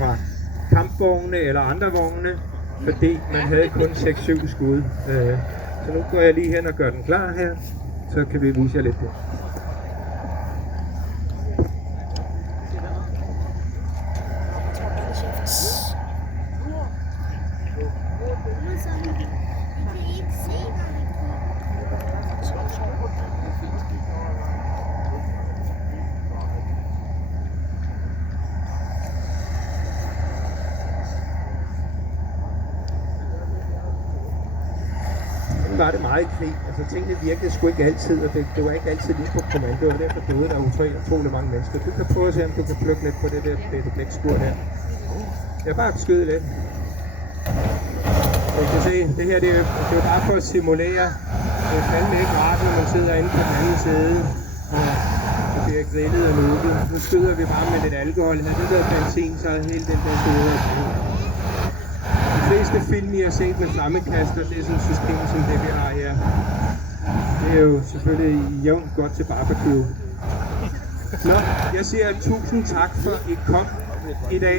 fra kampvogne eller andre vogne, fordi man havde kun 6-7 skud. Så nu går jeg lige hen og gør den klar her, så kan vi vise jer lidt det. Var det meget i krig. Altså tingene virkede sgu ikke altid, og det var ikke altid lige på kommando, og derfor døde der utrolig mange mennesker. Du kan prøve at se, om du kan plukke lidt på det der blækskur her. Jeg bare skyde lidt. Så kan se, det her det er bare for at simulere. Det er fandme ikke rart, når man sidder inde på den anden side, og det bliver grillet og nukket. Nu skyder vi bare med lidt alkohol. Havde det været benzin, så havde hele den der side. De fleste film, I har set med flammekaster, det er sådan et system som det, vi har her. Det er jo selvfølgelig jævnt godt til barbecue. Nå, jeg siger tusind tak for, at I kom i dag.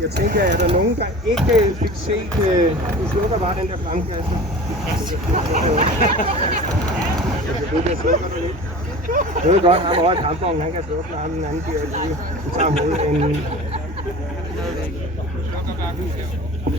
Jeg tænker, er der nogen, der ikke fik set, du slukker bare den der flammekaster. Det er godt, ham over i kampvognen, han kan slukke, når den anden bliver lige. Vi tager hovedet.